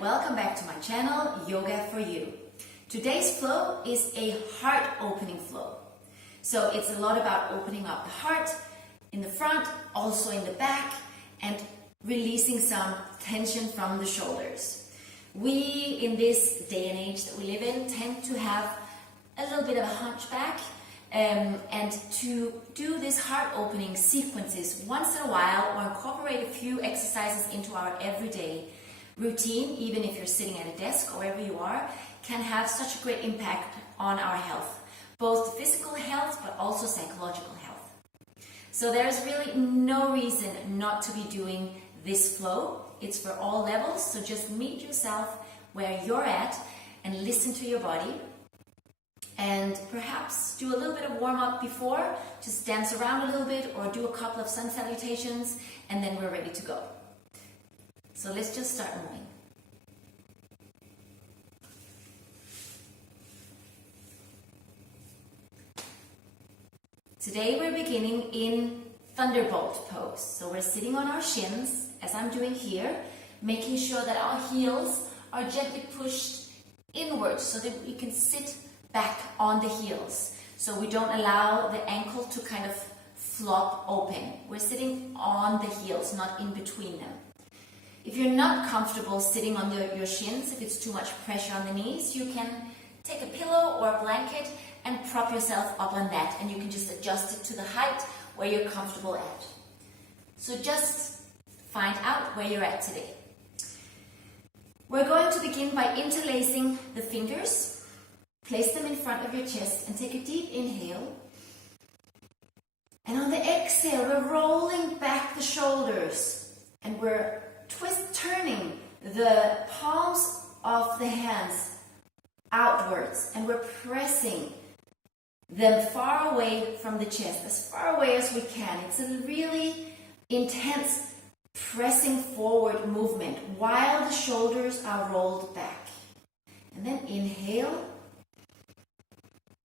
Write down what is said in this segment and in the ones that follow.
and welcome back to my channel, Yoga for You. Today's flow is a heart opening flow. So it's a lot about opening up the heart in the front, also in the back, and releasing some tension from the shoulders. We, in this day and age that we live in, tend to have a little bit of a hunchback, and to do these heart opening sequences once in a while or incorporate a few exercises into our everyday routine, even if you're sitting at a desk or wherever you are, can have such a great impact on our health, both physical health but also psychological health. So there's really no reason not to be doing this flow. It's for all levels, so just meet yourself where you're at and listen to your body. And perhaps do a little bit of warm-up before, just dance around a little bit or do a couple of sun salutations, and then we're ready to go. So let's just start moving. Today we're beginning in Thunderbolt pose. So we're sitting on our shins, as I'm doing here, making sure that our heels are gently pushed inwards so that we can sit back on the heels. So we don't allow the ankle to kind of flop open. We're sitting on the heels, not in between them. If you're not comfortable sitting on your shins, if it's too much pressure on the knees, you can take a pillow or a blanket and prop yourself up on that, and you can just adjust it to the height where you're comfortable at. So just find out where you're at today. We're going to begin by interlacing the fingers. Place them in front of your chest and take a deep inhale. And on the exhale, we're rolling back the shoulders and we're turning the palms of the hands outwards, and we're pressing them far away from the chest, as far away as we can. It's a really intense pressing forward movement while the shoulders are rolled back. And then inhale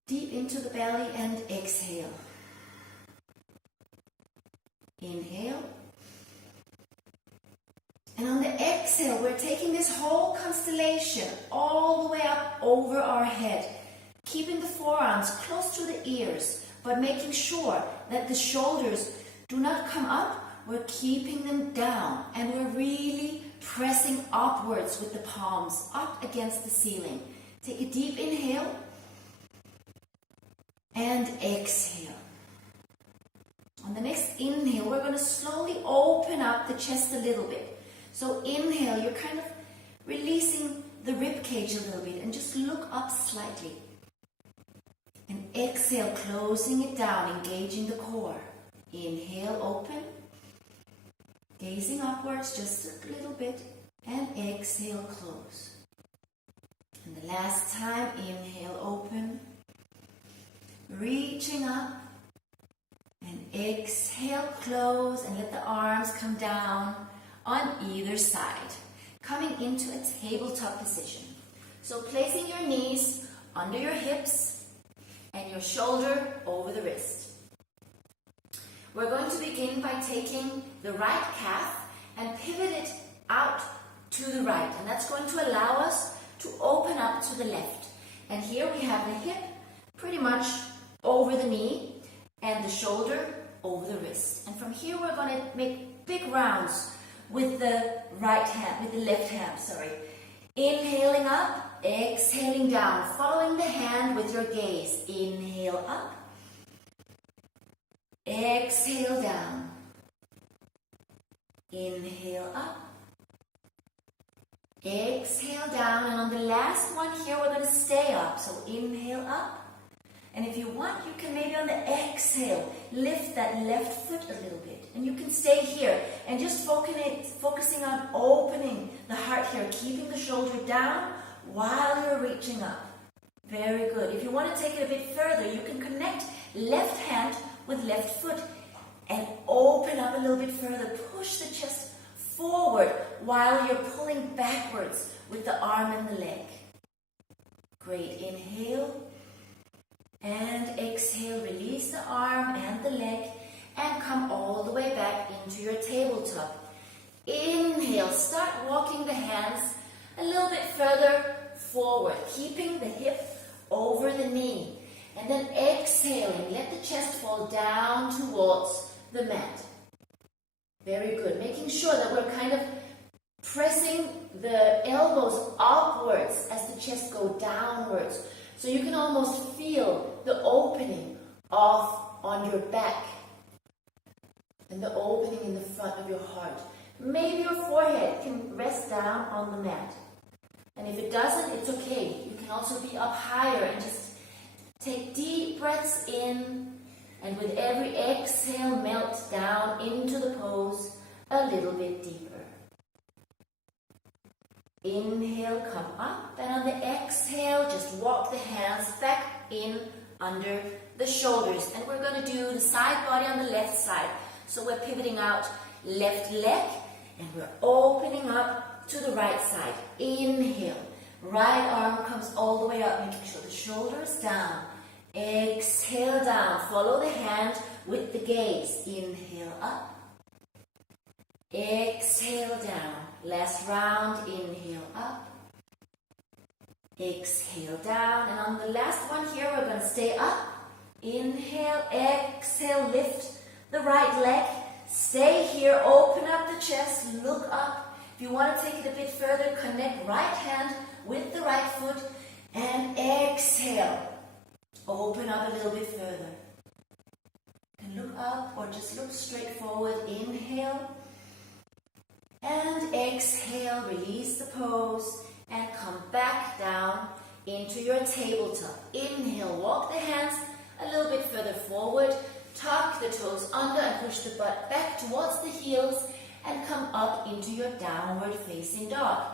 deep into the belly and exhale. Inhale. And on the exhale, we're taking this whole constellation all the way up over our head, keeping the forearms close to the ears, but making sure that the shoulders do not come up. We're keeping them down, and we're really pressing upwards with the palms up against the ceiling. Take a deep inhale and exhale. On the next inhale, we're going to slowly open up the chest a little bit. So inhale, you're kind of releasing the rib cage a little bit and just look up slightly. And exhale, closing it down, engaging the core. Inhale, open. Gazing upwards just a little bit. And exhale, close. And the last time, inhale, open. Reaching up. And exhale, close, and let the arms come down on either side, coming into a tabletop position. So placing your knees under your hips and your shoulder over the wrist. We're going to begin by taking the right calf and pivot it out to the right, and that's going to allow us to open up to the left. And here we have the hip pretty much over the knee and the shoulder over the wrist. And from here we're going to make big rounds with the right hand, with the left hand, sorry. Inhaling up, exhaling down, following the hand with your gaze. Inhale up, exhale down. Inhale up, exhale down, and on the last one here we're going to stay up. So inhale up. And if you want, you can maybe on the exhale, lift that left foot a little bit. And you can stay here and just focusing on opening the heart here, keeping the shoulder down while you're reaching up. Very good. If you want to take it a bit further, you can connect left hand with left foot and open up a little bit further. Push the chest forward while you're pulling backwards with the arm and the leg. Great. Inhale. And exhale, release the arm and the leg and come all the way back into your tabletop. Inhale, start walking the hands a little bit further forward, keeping the hip over the knee. And then exhaling, let the chest fall down towards the mat. Very good. Making sure that we're kind of pressing the elbows upwards as the chest goes downwards. So you can almost feel the opening on your back and the opening in the front of your heart. Maybe your forehead can rest down on the mat. And if it doesn't, it's okay. You can also be up higher and just take deep breaths in, and with every exhale, melt down into the pose a little bit deeper. Inhale, come up, and on the exhale, just walk the hands back in under the shoulders. And we're going to do the side body on the left side. So we're pivoting out left leg, and we're opening up to the right side. Inhale, right arm comes all the way up, making sure the shoulders down. Exhale down, follow the hand with the gaze. Inhale up. Exhale down. Last round, inhale up. Exhale down. And on the last one here, we're going to stay up. Inhale, exhale, lift the right leg. Stay here, open up the chest, look up. If you want to take it a bit further, connect right hand with the right foot and exhale. Open up a little bit further. And look up or just look straight forward. Inhale. And exhale. Release the pose. And come back down into your tabletop. Inhale. Walk the hands a little bit further forward. Tuck the toes under and push the butt back towards the heels. And come up into your downward facing dog.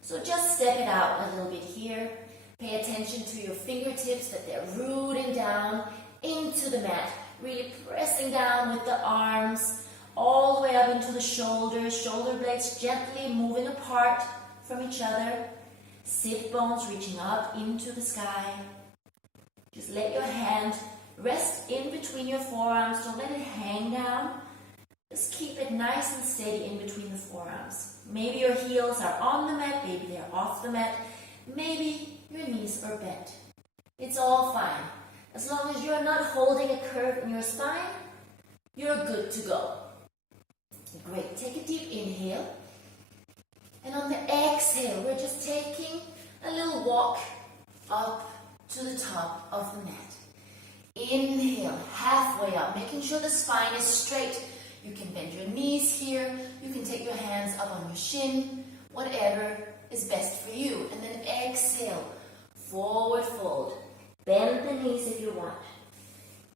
So just step it out a little bit here. Pay attention to your fingertips, that they're rooting down into the mat. Really pressing down with the arms all the way up into the shoulders. Shoulder blades gently moving apart from each other. Sit bones reaching up into the sky. Just let your hand rest in between your forearms. Don't let it hang down. Just keep it nice and steady in between the forearms. Maybe your heels are on the mat, maybe they're off the mat. Maybe your knees are bent. It's all fine. As long as you're not holding a curve in your spine, you're good to go. Great. Take a deep inhale. And on the exhale, we're just taking a little walk up to the top of the mat. Inhale, halfway up, making sure the spine is straight. You can bend your knees here. You can take your hands up on your shin, whatever is best for you. And then exhale, forward fold. Bend the knees if you want.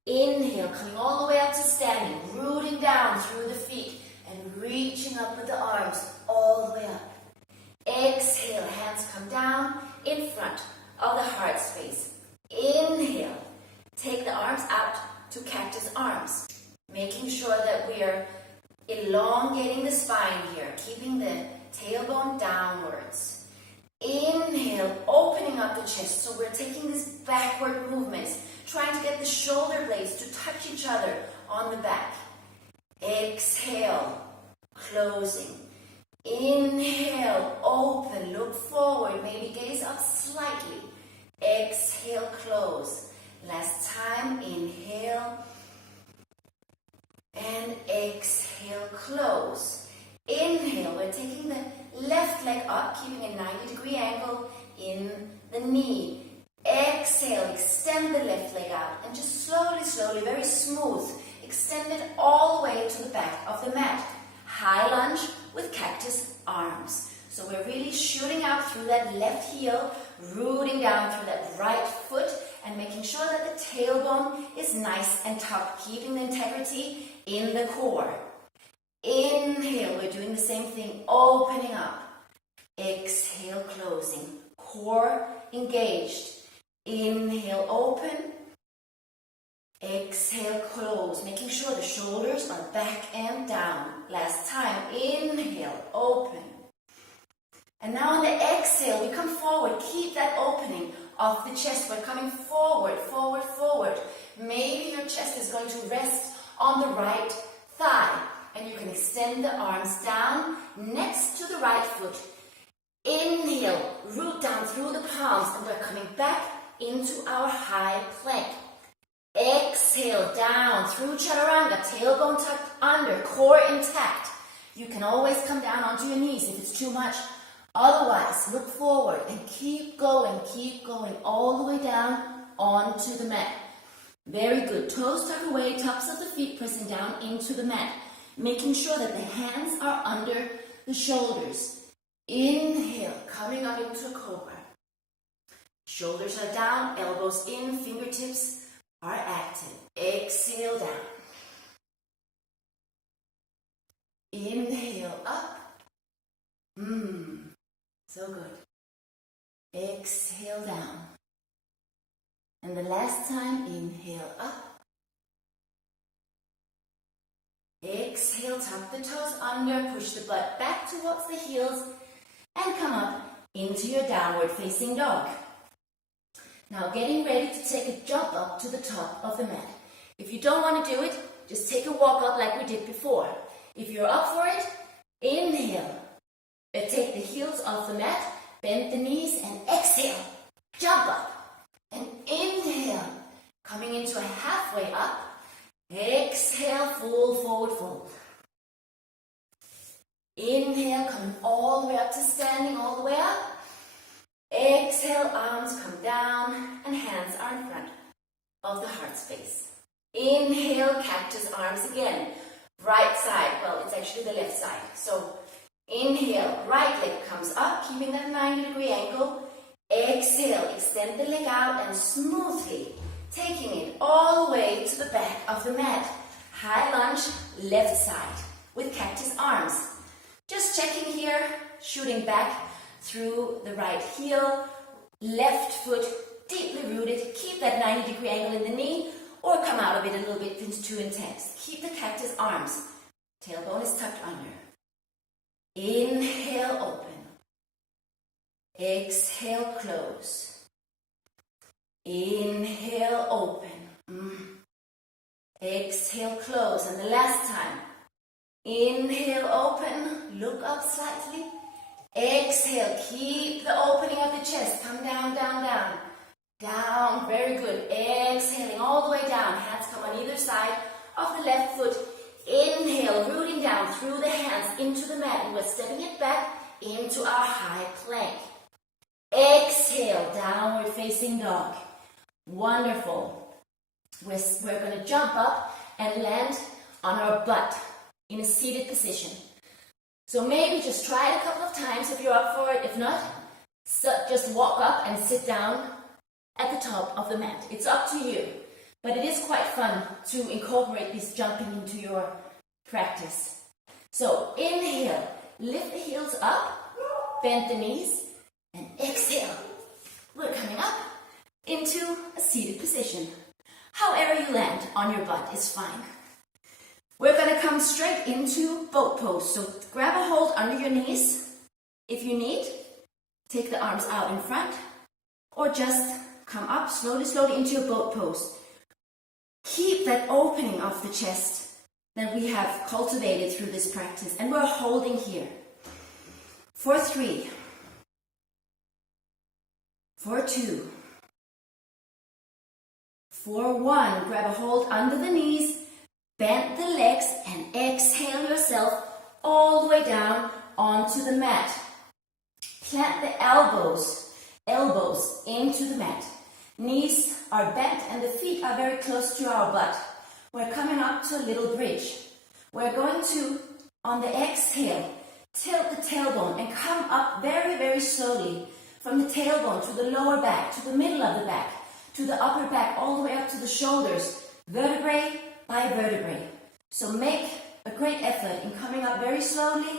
Inhale, coming all the way up to standing, rooting down through the feet and reaching up with the arms all the way up. Exhale, hands come down in front of the heart space. Inhale, take the arms out to cactus arms, making sure that we are elongating the spine here, keeping the tailbone downwards. Inhale, opening up the chest. So we're taking these backward movements, trying to get the shoulder blades to touch each other on the back. Exhale, closing. Inhale, open, look forward, maybe gaze up slightly. Exhale, close. Last time, inhale. And exhale, close. Inhale, we're taking the left leg up, keeping a 90-degree angle in the knee. Exhale, extend the left leg out and just slowly, slowly, very smooth, extend it all the way to the back of the mat. High lunge with cactus arms. So we're really shooting out through that left heel, rooting down through that right foot and making sure that the tailbone is nice and tucked, keeping the integrity in the core. Inhale, we're doing the same thing, opening up. Exhale, closing. Core engaged. Inhale, open. Exhale, close. Making sure the shoulders are back and down. Last time, inhale, open. And now on the exhale, we come forward. Keep that opening of the chest. We're coming forward, forward, forward. Maybe your chest is going to rest on the right thigh. And you can extend the arms down next to the right foot. Inhale, root down through the palms, and we're coming back into our high plank. Exhale, down through chaturanga, tailbone tucked under, core intact. You can always come down onto your knees if it's too much. Otherwise, look forward and keep going all the way down onto the mat. Very good. Toes tucked away, tops of the feet pressing down into the mat. Making sure that the hands are under the shoulders. Inhale, coming up into a cobra. Shoulders are down, elbows in, fingertips are active. Exhale down. Inhale up. So good. Exhale down. And the last time, inhale up. Exhale, tuck the toes under, push the butt back towards the heels, and come up into your downward facing dog. Now getting ready to take a jump up to the top of the mat. If you don't want to do it, just take a walk up like we did before. If you're up for it, inhale. Take the heels off the mat, bend the knees, and exhale. Jump up. And inhale. Coming into a halfway up. Exhale, full forward fold. Inhale, coming all the way up to standing, all the way up. Exhale, arms come down and hands are in front of the heart space. Inhale, cactus arms again. Right side, well, it's actually the left side. So inhale, right leg comes up, keeping that 90-degree angle. Exhale, extend the leg out and smoothly taking it all the way to the back of the mat. High lunge, left side with cactus arms. Just checking here, shooting back through the right heel, left foot deeply rooted. Keep that 90-degree angle in the knee or come out of it a little bit if it's too intense. Keep the cactus arms. Tailbone is tucked under. Inhale, open. Exhale, close. Inhale, open. Exhale, close. And the last time. Inhale, open. Look up slightly. Exhale, keep the opening of the chest. Come down, down, down. Down, very good. Exhaling all the way down. Hands come on either side of the left foot. Inhale, rooting down through the hands into the mat. And we're stepping it back into our high plank. Exhale, downward facing dog. Wonderful. We're going to jump up and land on our butt in a seated position. So maybe just try it a couple of times if you're up for it. If not, just walk up and sit down at the top of the mat. It's up to you. But it is quite fun to incorporate this jumping into your practice. So inhale, lift the heels up, bend the knees, and exhale. We're coming up into a seated position. However you land on your butt is fine. We're going to come straight into boat pose. So grab a hold under your knees if you need. Take the arms out in front or just come up slowly, slowly into your boat pose. Keep that opening of the chest that we have cultivated through this practice, and we're holding here. For 3, for 2, for 1. Grab a hold under the knees, bend the legs, and exhale yourself all the way down onto the mat. Plant the elbows into the mat. Knees are bent and the feet are very close to our butt. We're coming up to a little bridge. We're going to, on the exhale, tilt the tailbone and come up very, very slowly from the tailbone to the lower back, to the middle of the back, to the upper back, all the way up to the shoulders, vertebrae by vertebrae. So make a great effort in coming up very slowly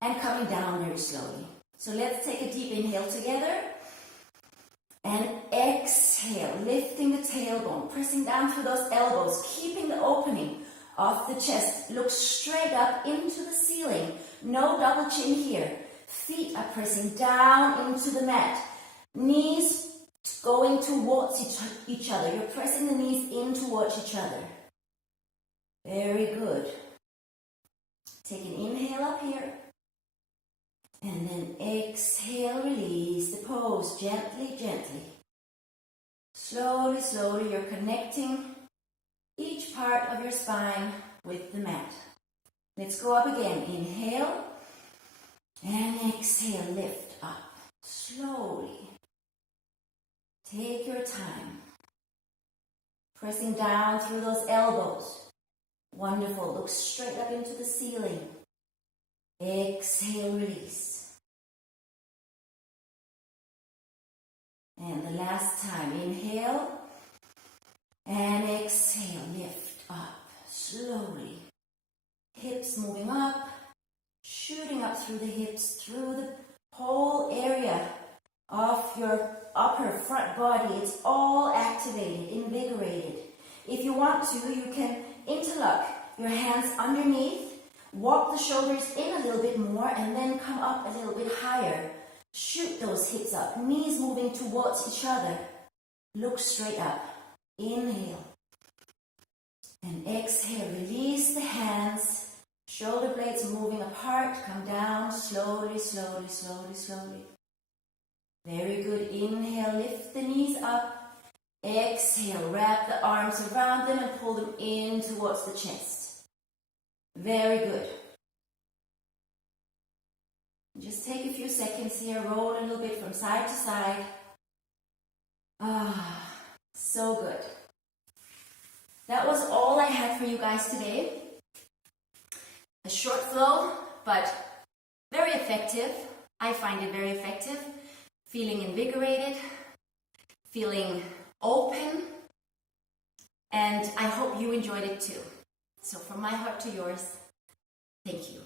and coming down very slowly. So let's take a deep inhale together. And exhale, lifting the tailbone, pressing down through those elbows, keeping the opening of the chest. Look straight up into the ceiling. No double chin here. Feet are pressing down into the mat. Knees going towards each other. You're pressing the knees in towards each other. Very good. Take an inhale up here. And then exhale, release the pose gently, gently. Slowly, slowly, you're connecting each part of your spine with the mat. Let's go up again. Inhale and exhale, lift up. Slowly. Take your time. Pressing down through those elbows. Wonderful. Look straight up into the ceiling. Exhale, release. And the last time. Inhale and exhale. Lift up slowly. Hips moving up, shooting up through the hips, through the whole area of your upper front body. It's all activated, invigorated. If you want to, you can interlock your hands underneath, walk the shoulders in a little bit more, and then come up a little bit higher. Shoot those hips up, knees moving towards each other. Look straight up. Inhale. And exhale, release the hands. Shoulder blades moving apart. Come down slowly, slowly, slowly, slowly. Very good. Inhale, lift the knees up. Exhale, wrap the arms around them and pull them in towards the chest. Very good. Just take a few seconds here. Roll a little bit from side to side. So good. That was all I had for you guys today. A short flow, but very effective. I find it very effective. Feeling invigorated, feeling open, and I hope you enjoyed it too. So from my heart to yours, thank you.